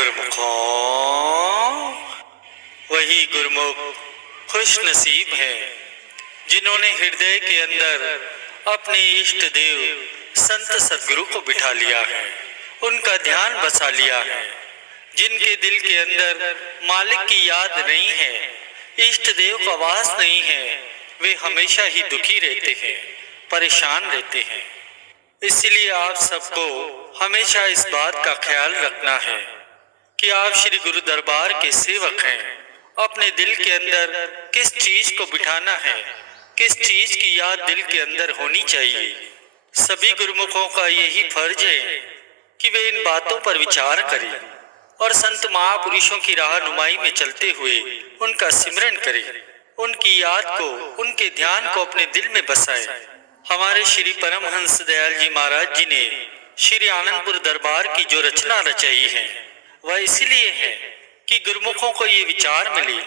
गुरमुखों, वही गुरमुख खुश नसीब हैं जिन्होंने हृदय के अंदर अपने इष्ट देव संत सदगुरु को बिठा लिया है, उनका ध्यान बसा लिया है। जिनके दिल के अंदर मालिक की याद नहीं है, इष्ट देव का वास नहीं है, वे हमेशा ही दुखी रहते हैं, परेशान रहते हैं। इसलिए आप सबको हमेशा इस बात का ख्याल रखना है कि आप श्री गुरु दरबार के सेवक हैं। अपने दिल के अंदर किस चीज को बिठाना है, किस चीज की याद दिल के अंदर होनी चाहिए। सभी गुरुमुखों का यही फर्ज है कि वे इन बातों पर विचार करें और संत महापुरुषों की राहनुमाई में चलते हुए उनका सिमरन करें, उनकी याद को, उनके ध्यान को अपने दिल में बसाएं। हमारे श्री परमहंस दयाल जी महाराज जी ने श्री आनंदपुर दरबार की जो रचना रचाई है, वह इसलिए है कि गुरुमुखों को ये विचार मिले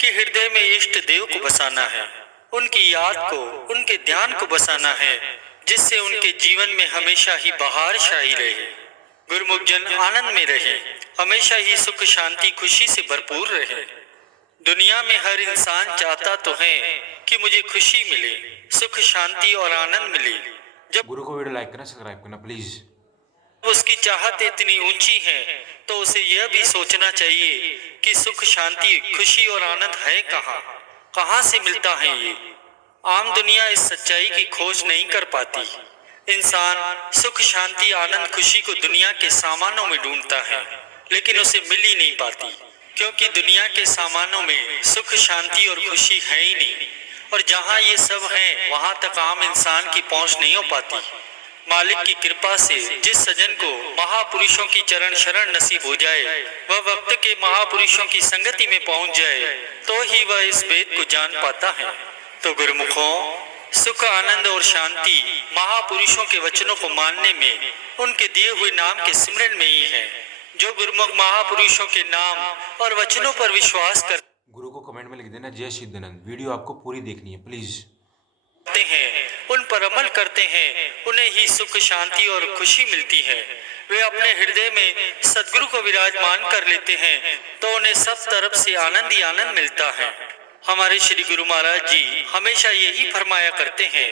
कि हृदय में इष्ट देव को बसाना है, उनकी याद को, उनके ध्यान को बसाना है, जिससे उनके जीवन में हमेशा ही बहार छाई रहे, गुरुमुख जन आनंद में रहे, हमेशा ही सुख शांति खुशी से भरपूर रहे। दुनिया में हर इंसान चाहता तो है कि मुझे खुशी मिले, सुख शांति और आनंद मिले। जब गुरु को वीडियो लाइक करना, सब्सक्राइब करना प्लीज। उसकी चाहत इतनी ऊंची है तो उसे यह भी सोचना चाहिए कि सुख शांति खुशी और आनंद है कहाँ से मिलता है ये। आम दुनिया इस सच्चाई की खोज नहीं कर पाती। इंसान सुख शांति आनंद खुशी को दुनिया के सामानों में ढूंढता है, लेकिन उसे मिल ही नहीं पाती, क्योंकि दुनिया के सामानों में सुख शांति और खुशी है ही नहीं। और जहाँ ये सब है वहाँ तक आम इंसान की पहुँच नहीं हो पाती। मालिक की कृपा से जिस सजन को महापुरुषों की चरण शरण नसीब हो जाए, वह वक्त के महापुरुषों की संगति में पहुंच जाए, तो ही वह इस वेद को जान पाता है। तो गुरुमुखों, सुख आनंद और शांति महापुरुषों के वचनों को मानने में, उनके दिए हुए नाम के सिमरन में ही है। जो गुरुमुख महापुरुषों के नाम और वचनों पर विश्वास कर गुरु को कमेंट में लिख देना जय सिद्धानंद। वीडियो आपको पूरी देखनी है प्लीज। हैं, उन पर अमल करते हैं, उन्हें ही सुख शांति और खुशी मिलती है। वे अपने हृदय में सदगुरु को विराजमान कर लेते हैं तो उन्हें सब तरफ से आनंद ही आनंद मिलता है। हमारे श्री गुरु महाराज जी हमेशा यही फरमाया करते हैं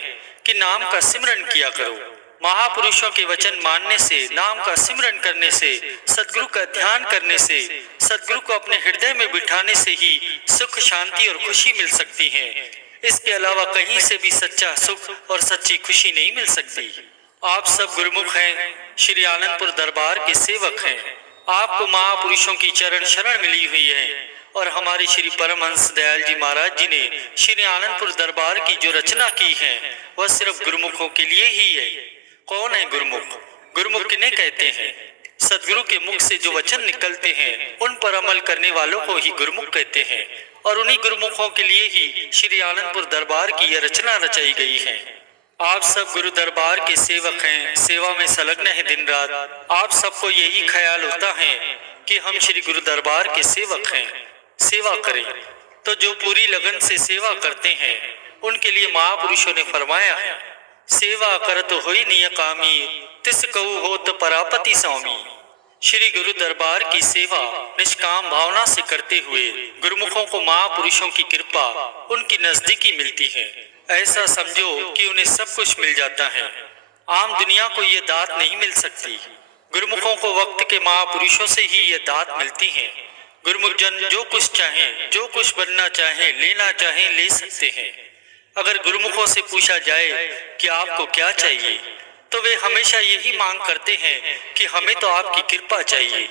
कि नाम का सिमरन किया करो। महापुरुषों के वचन मानने से, नाम का सिमरन करने से, सदगुरु का ध्यान करने से, सदगुरु को अपने हृदय में बिठाने से ही सुख शांति और खुशी मिल सकती है। इसके अलावा कहीं से भी सच्चा सुख और सच्ची खुशी नहीं मिल सकती। आप सब गुरुमुख हैं, श्री आनंदपुर दरबार के सेवक हैं। आपको महापुरुषों की चरण शरण मिली हुई है और हमारे श्री परमहंस दयाल जी महाराज जी ने श्री आनंदपुर दरबार की जो रचना की है, वह सिर्फ गुरुमुखों के लिए ही है। कौन है गुरुमुख? गुरुमुख किन्हें कहते हैं? सदगुरु के मुख से जो वचन निकलते हैं, उन पर अमल करने वालों को ही गुरुमुख कहते हैं। और उन्हीं गुरुमुखों के लिए ही श्री आनंदपुर दरबार की यह रचना रचाई गई है। आप सब गुरु दरबार के सेवक हैं, सेवा में संलग्न है दिन रात। आप सबको यही ख्याल होता है कि हम श्री गुरु दरबार के सेवक हैं, सेवा करें। तो जो पूरी लगन से सेवा करते हैं, उनके लिए महापुरुषों ने फरमाया है, सेवा करत होई निय कामी, तिस कहु होत परापति स्वामी। श्री गुरु दरबार की सेवा निष्काम भावना से करते हुए गुरुमुखों को महापुरुषों की कृपा, उनकी नजदीकी मिलती है। ऐसा समझो कि उन्हें सब कुछ मिल जाता है। आम दुनिया को ये दात नहीं मिल सकती। गुरुमुखों को वक्त के महापुरुषों से ही ये दात मिलती है। गुरुमुख जन जो कुछ चाहें, जो कुछ बनना चाहें, लेना चाहें, ले सकते हैं। अगर गुरुमुखों से पूछा जाए कि आपको क्या चाहिए, तो वे हमेशा यही मांग करते हैं कि हमें तो आपकी कृपा चाहिए,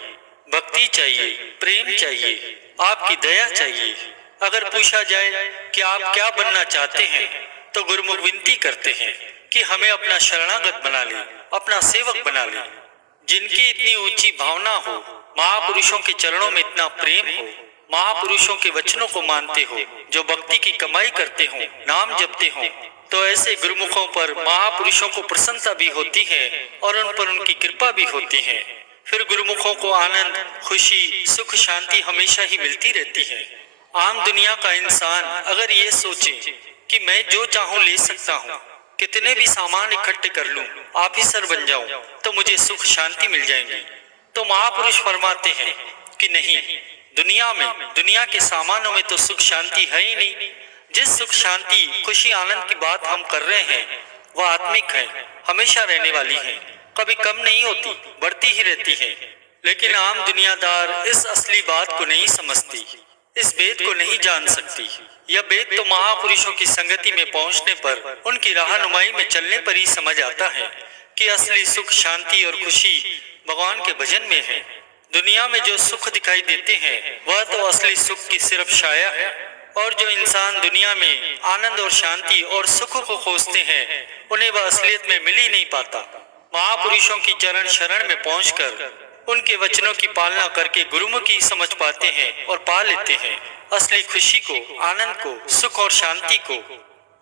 भक्ति चाहिए, प्रेम चाहिए, आपकी दया चाहिए। अगर पूछा जाए कि आप क्या बनना चाहते हैं, तो गुरुमुख विनती करते हैं कि हमें अपना शरणागत बना ले, अपना सेवक बना ले। जिनकी इतनी ऊंची भावना हो, महापुरुषों के चरणों में इतना प्रेम हो, महापुरुषों के वचनों को मानते हो, जो भक्ति की कमाई करते हो, नाम जपते हो, तो ऐसे गुरुमुखों पर महापुरुषों को प्रसन्नता भी होती है और उन पर उनकी कृपा भी होती है। फिर गुरुमुखों को आनंद, खुशी, सुख शांति हमेशा ही मिलती रहती है। आम दुनिया का इंसान अगर ये सोचे कि मैं जो चाहूं ले सकता हूँ, कितने भी सामान इकट्ठे कर लूं, ऑफिसर बन जाऊं, तो मुझे सुख शांति मिल जाएंगी, तो महापुरुष फरमाते हैं कि नहीं, दुनिया के सामानों में तो सुख शांति है ही नहीं। जिस सुख शांति खुशी आनंद की बात हम कर रहे हैं वह आत्मिक है, हमेशा रहने वाली है, कभी कम नहीं होती, बढ़ती ही रहती है। लेकिन आम दुनियादार इस असली बात को नहीं समझती, इस भेद को नहीं जान सकती। यह भेद तो महापुरुषों की संगति में पहुंचने पर, उनकी राहनुमाई में चलने पर ही समझ आता है कि असली सुख शांति और खुशी भगवान के भजन में है। दुनिया में जो सुख दिखाई देते हैं वह तो असली सुख की सिर्फ छाया है, और जो इंसान दुनिया में आनंद और शांति और सुख को खोजते हैं उन्हें वह असलियत में मिल ही नहीं पाता। महापुरुषों की चरण शरण में पहुंचकर उनके वचनों की पालना करके गुरुमुखी समझ पाते हैं और पा लेते हैं असली खुशी को, आनंद को, सुख और शांति को।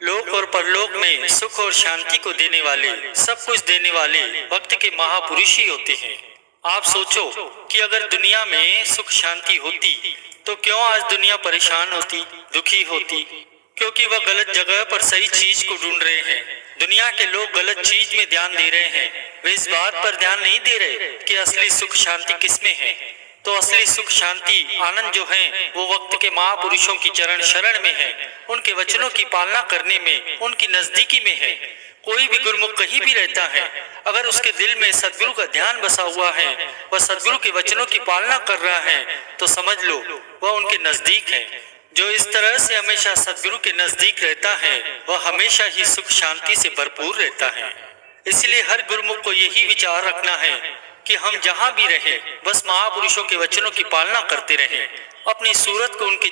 लोक और परलोक में सुख और शांति को देने वाले, सब कुछ देने वाले भक्त के महापुरुष ही होते हैं। आप सोचो कि अगर दुनिया में सुख शांति होती तो क्यों आज दुनिया परेशान होती, दुखी होती? क्योंकि वह गलत जगह पर सही चीज को ढूंढ रहे हैं। दुनिया के लोग गलत चीज में ध्यान दे रहे हैं, वे इस बात पर ध्यान नहीं दे रहे कि असली सुख शांति किसमें है। तो असली सुख शांति आनंद जो है वो वक्त के महापुरुषों की चरण शरण में है, उनके वचनों की पालना करने में, उनकी नजदीकी में है। कोई भी गुरुमुख कहीं भी रहता है, अगर उसके दिल में सदगुरु का ध्यान बसा हुआ है, वह सदगुरु के वचनों की पालना कर रहा है, तो समझ लो वह उनके नजदीक है। जो इस तरह से हमेशा सदगुरु के नजदीक रहता है वह हमेशा ही सुख शांति से भरपूर रहता है। इसलिए हर गुरुमुख को यही विचार रखना है कि हम जहाँ भी रहें बस महापुरुषों के वचनों की पालना करते रहें, अपनी सूरत को उनके